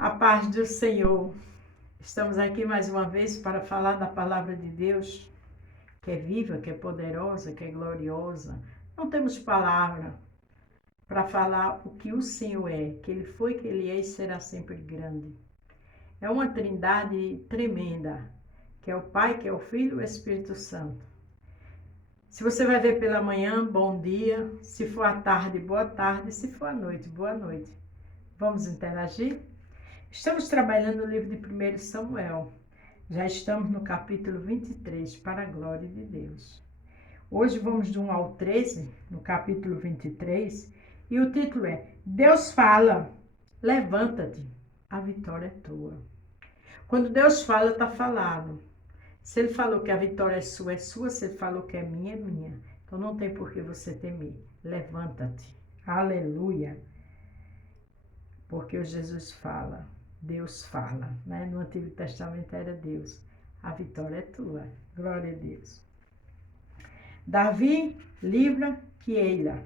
A paz do Senhor. Estamos aqui mais uma vez para falar da palavra de Deus, que é viva, que é poderosa, que é gloriosa. Não temos palavra para falar o que o Senhor é, que Ele foi, que Ele é e será sempre grande. É uma trindade tremenda, que é o Pai, que é o Filho e o Espírito Santo. Se você vai ver pela manhã, bom dia. Se for à tarde, boa tarde. Se for à noite, boa noite. Vamos interagir? Estamos trabalhando no livro de 1 Samuel. Já estamos no capítulo 23, para a glória de Deus. Hoje vamos do 1 ao 13, no capítulo 23, e o título é Deus fala, levanta-te, a vitória é tua. Quando Deus fala, está falado. Se Ele falou que a vitória é sua, se Ele falou que é minha. Então não tem por que você temer. Levanta-te, aleluia. Porque o Jesus fala. Deus fala, né? No Antigo Testamento era Deus. A vitória é tua. Glória a Deus. Davi livra Quiela.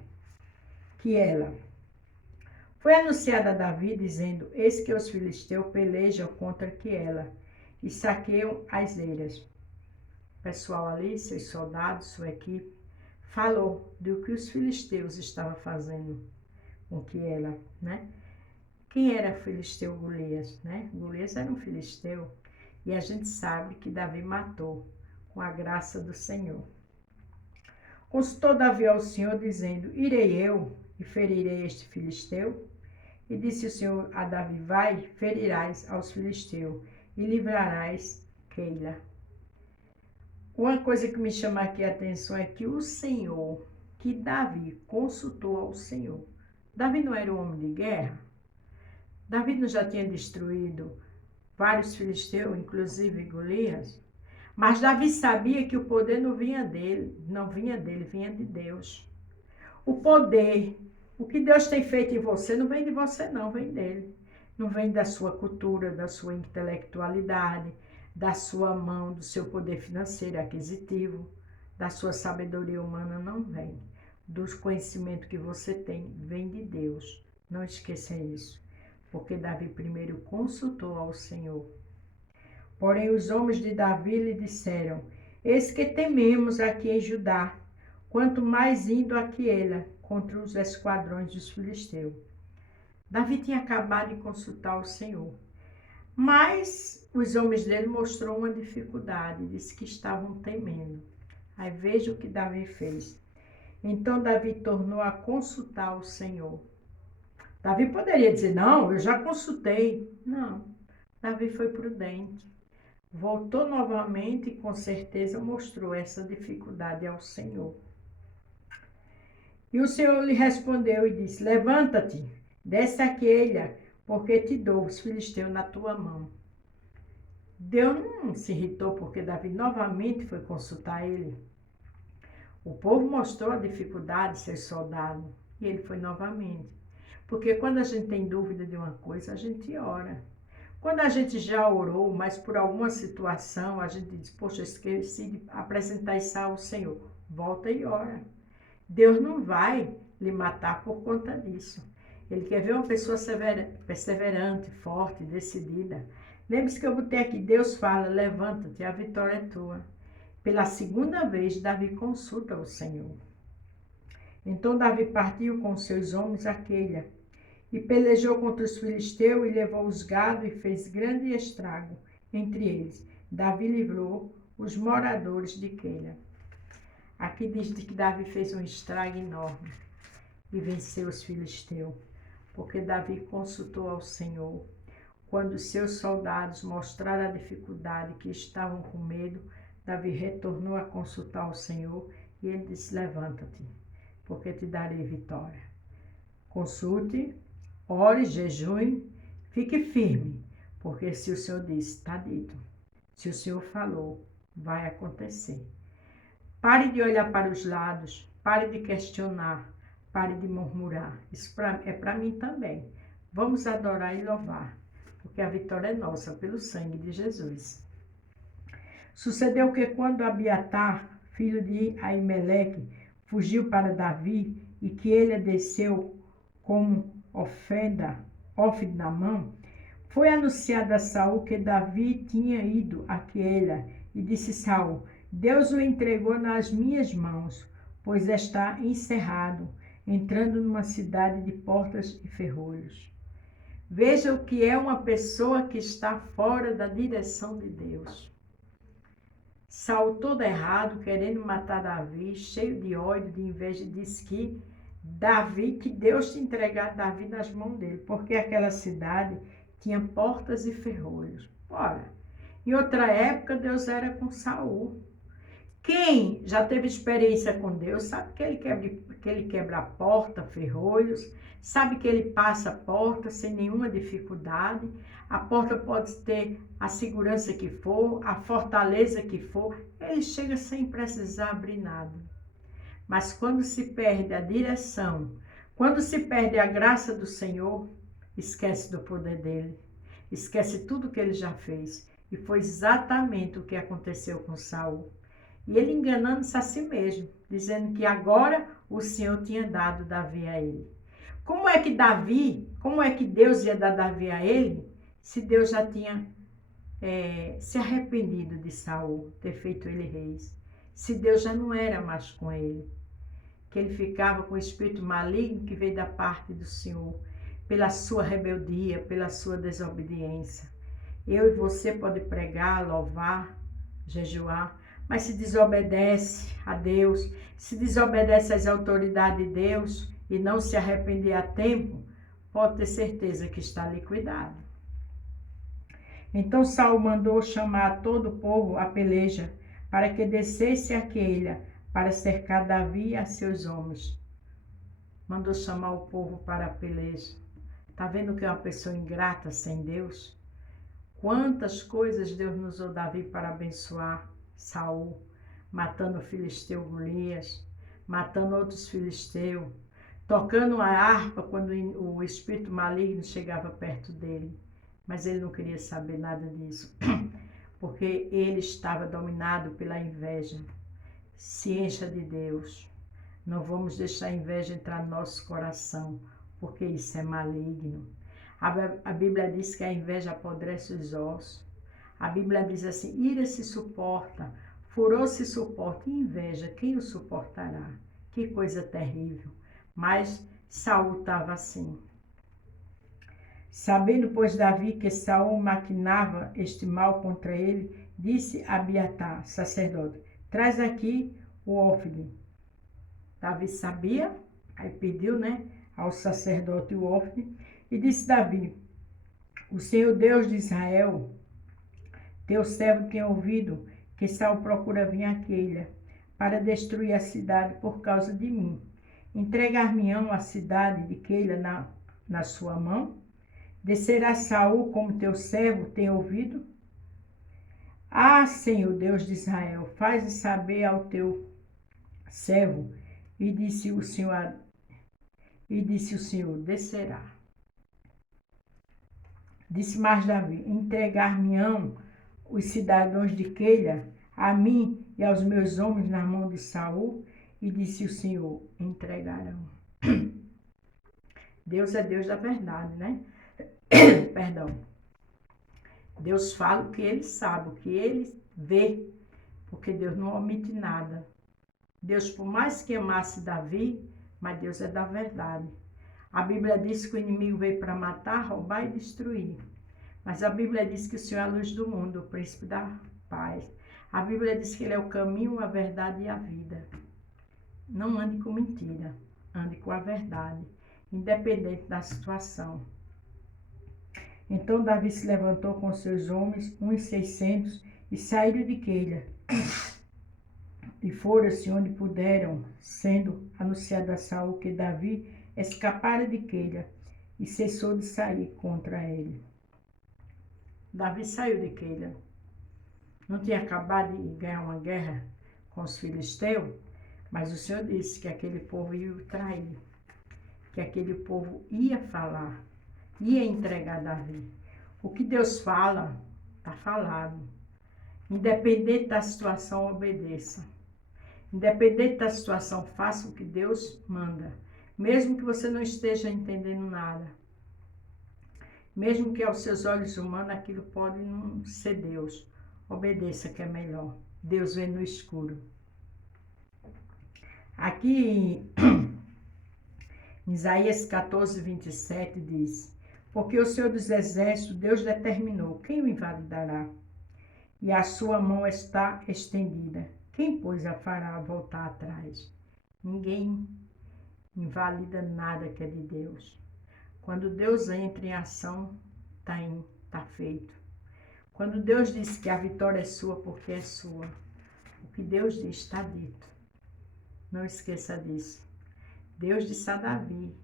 Foi anunciada a Davi dizendo: eis que os filisteus pelejam contra Quiela e saqueiam as eiras. O pessoal ali, seus soldados, sua equipe, falou do que os filisteus estavam fazendo com Quiela, né? Quem era filisteu? Golias, né? Golias era um filisteu e a gente sabe que Davi matou com a graça do Senhor. Consultou Davi ao Senhor dizendo: irei eu e ferirei este filisteu? E disse o Senhor a Davi: vai, ferirás aos filisteus e livrarás Keila. Uma coisa que me chama aqui a atenção é que o Senhor, que Davi consultou ao Senhor. Davi não era um homem de guerra? Davi não já tinha destruído vários filisteus, inclusive Golias? Mas Davi sabia que o poder não vinha dele, vinha de Deus. O poder, o que Deus tem feito em você, não vem de você não, vem dele. Não vem da sua cultura, da sua intelectualidade, da sua mão, do seu poder financeiro, aquisitivo, da sua sabedoria humana, não vem. Dos conhecimentos que você tem, vem de Deus. Não esqueça isso. Porque Davi primeiro consultou ao Senhor. Porém os homens de Davi lhe disseram: eis que tememos aqui em Judá, quanto mais indo a Quiela contra os esquadrões dos filisteus. Davi tinha acabado de consultar o Senhor, mas os homens dele mostrou uma dificuldade, disse que estavam temendo. Aí veja o que Davi fez. Então Davi tornou a consultar o Senhor. Davi poderia dizer: não, eu já consultei. Não, Davi foi prudente. Voltou novamente e com certeza mostrou essa dificuldade ao Senhor. E o Senhor lhe respondeu e disse: levanta-te, desce a Keila, porque te dou os filisteus na tua mão. Deus não se irritou porque Davi novamente foi consultar ele. O povo mostrou a dificuldade de ser soldado e ele foi novamente. Porque quando a gente tem dúvida de uma coisa, a gente ora. Quando a gente já orou, mas por alguma situação, a gente diz: poxa, esqueci de apresentar isso ao Senhor. Volta e ora. Deus não vai lhe matar por conta disso. Ele quer ver uma pessoa perseverante, forte, decidida. Lembre-se que eu botei aqui: Deus fala, levanta-te, a vitória é tua. Pela segunda vez, Davi consulta o Senhor. Então Davi partiu com seus homens a Keila, e pelejou contra os filisteus, e levou os gado, e fez grande estrago entre eles. Davi livrou os moradores de Keila. Aqui diz que Davi fez um estrago enorme e venceu os filisteus, porque Davi consultou ao Senhor. Quando seus soldados mostraram a dificuldade, que estavam com medo, Davi retornou a consultar ao Senhor, e ele disse: levanta-te, porque te darei vitória. Consulte, ore, jejue, fique firme, porque se o Senhor disse, está dito. Se o Senhor falou, vai acontecer. Pare de olhar para os lados, pare de questionar, pare de murmurar. Isso é para mim também. Vamos adorar e louvar, porque a vitória é nossa pelo sangue de Jesus. Sucedeu que quando Abiatar, filho de Aimeleque, fugiu para Davi e que ele desceu como ofende na mão, Foi anunciado a Saul que Davi tinha ido a Queila, e disse Saul: Deus o entregou nas minhas mãos, pois está encerrado, entrando numa cidade de portas e ferrolhos. Veja o que é uma pessoa que está fora da direção de Deus. Saul todo errado, querendo matar Davi, cheio de ódio, de inveja, disse que Deus tinha entregado Davi nas mãos dele, porque aquela cidade tinha portas e ferrolhos. Olha, em outra época Deus era com Saul. Quem já teve experiência com Deus sabe que ele quebra a porta, ferrolhos, sabe que ele passa a porta sem nenhuma dificuldade. A porta pode ter a segurança que for, a fortaleza que for, ele chega sem precisar abrir nada. Mas quando se perde a direção, quando se perde a graça do Senhor, esquece do poder dele, esquece tudo que ele já fez. E foi exatamente o que aconteceu com Saul. E ele enganando-se a si mesmo, dizendo que agora o Senhor tinha dado Davi a ele. Como é que Deus ia dar Davi a ele, se Deus já tinha se arrependido de Saul, ter feito ele rei? Se Deus já não era mais com ele, que ele ficava com o espírito maligno que veio da parte do Senhor, pela sua rebeldia, pela sua desobediência. Eu e você pode pregar, louvar, jejuar, mas se desobedece a Deus, se desobedece às autoridades de Deus e não se arrepender a tempo, pode ter certeza que está liquidado. Então Saul mandou chamar todo o povo à peleja, para que descesse a Queila, para cercar Davi e a seus homens. Mandou chamar o povo para a peleja. Está vendo que é uma pessoa ingrata sem Deus? Quantas coisas Deus nos usou Davi para abençoar Saul, matando o filisteu Golias, matando outros filisteus, tocando a harpa quando o espírito maligno chegava perto dele. Mas ele não queria saber nada disso, porque ele estava dominado pela inveja. Se encha de Deus. Não vamos deixar a inveja entrar no nosso coração, porque isso é maligno. A Bíblia diz que a inveja apodrece os ossos. A Bíblia diz assim: ira se suporta, furor se suporta, e inveja, quem o suportará? Que coisa terrível. Mas Saul estava assim. Sabendo, pois, Davi que Saul maquinava este mal contra ele, disse a Abiatar, sacerdote: traz aqui o Ófine. Davi sabia, aí pediu, ao sacerdote o Ófine, e disse Davi: o Senhor Deus de Israel, teu servo tem ouvido que Saul procura vir a Queila para destruir a cidade por causa de mim. Entregar-me-ão a cidade de Queila na sua mão? Descerá Saul como teu servo tem ouvido? Ah, Senhor Deus de Israel, faze saber ao teu servo. E disse o Senhor, descerá. Disse mais Davi: entregar-me-ão os cidadãos de Queila a mim e aos meus homens na mão de Saul? E disse o Senhor: entregarão. Deus é Deus da verdade, Perdão. Deus fala o que ele sabe, o que ele vê, porque Deus não omite nada. Deus, por mais que amasse Davi, mas Deus é da verdade. A Bíblia diz que o inimigo veio para matar, roubar e destruir. Mas a Bíblia diz que o Senhor é a luz do mundo, o príncipe da paz. A Bíblia diz que ele é o caminho, a verdade e a vida. Não ande com mentira, ande com a verdade, independente da situação. Então Davi se levantou com seus homens, uns 600, e saíram de Queila. E foram-se onde puderam, sendo anunciado a Saul que Davi escapara de Queila, e cessou de sair contra ele. Davi saiu de Queila. Não tinha acabado de ganhar uma guerra com os filisteus, mas o Senhor disse que aquele povo ia o trair, que aquele povo ia falar, ia entregar Davi. O que Deus fala, está falado. Independente da situação, obedeça. Independente da situação, faça o que Deus manda. Mesmo que você não esteja entendendo nada. Mesmo que aos seus olhos humanos aquilo pode não ser Deus. Obedeça que é melhor. Deus vê no escuro. Aqui em Isaías 14, 27 diz: porque o Senhor dos Exércitos, Deus determinou, quem o invalidará? E a sua mão está estendida. Quem, pois, a fará voltar atrás? Ninguém invalida nada que é de Deus. Quando Deus entra em ação, tá feito. Quando Deus diz que a vitória é sua, porque é sua. O que Deus diz está dito. Não esqueça disso. Deus disse a Davi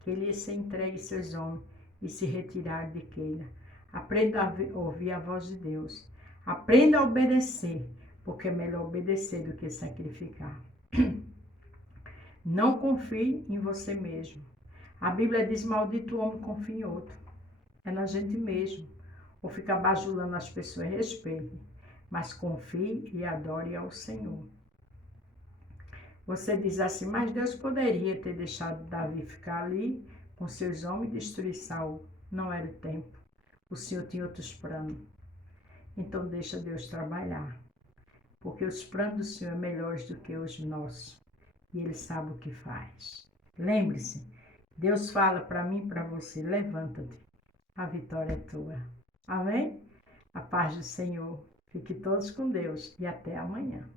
que ele ia ser entregue seus homens e se retirar de Keila. Aprenda a ouvir a voz de Deus. Aprenda a obedecer, porque é melhor obedecer do que sacrificar. Não confie em você mesmo. A Bíblia diz: maldito o homem confia em outro. É na gente mesmo. Ou fica bajulando as pessoas, respeite. Mas confie e adore ao Senhor. Você diz assim: mas Deus poderia ter deixado Davi ficar ali com seus homens e destruir Saul. Não era o tempo. O Senhor tinha outros planos. Então deixa Deus trabalhar. Porque os planos do Senhor são melhores do que os nossos. E Ele sabe o que faz. Lembre-se, Deus fala para mim e para você: levanta-te, a vitória é tua. Amém? A paz do Senhor. Fique todos com Deus e até amanhã.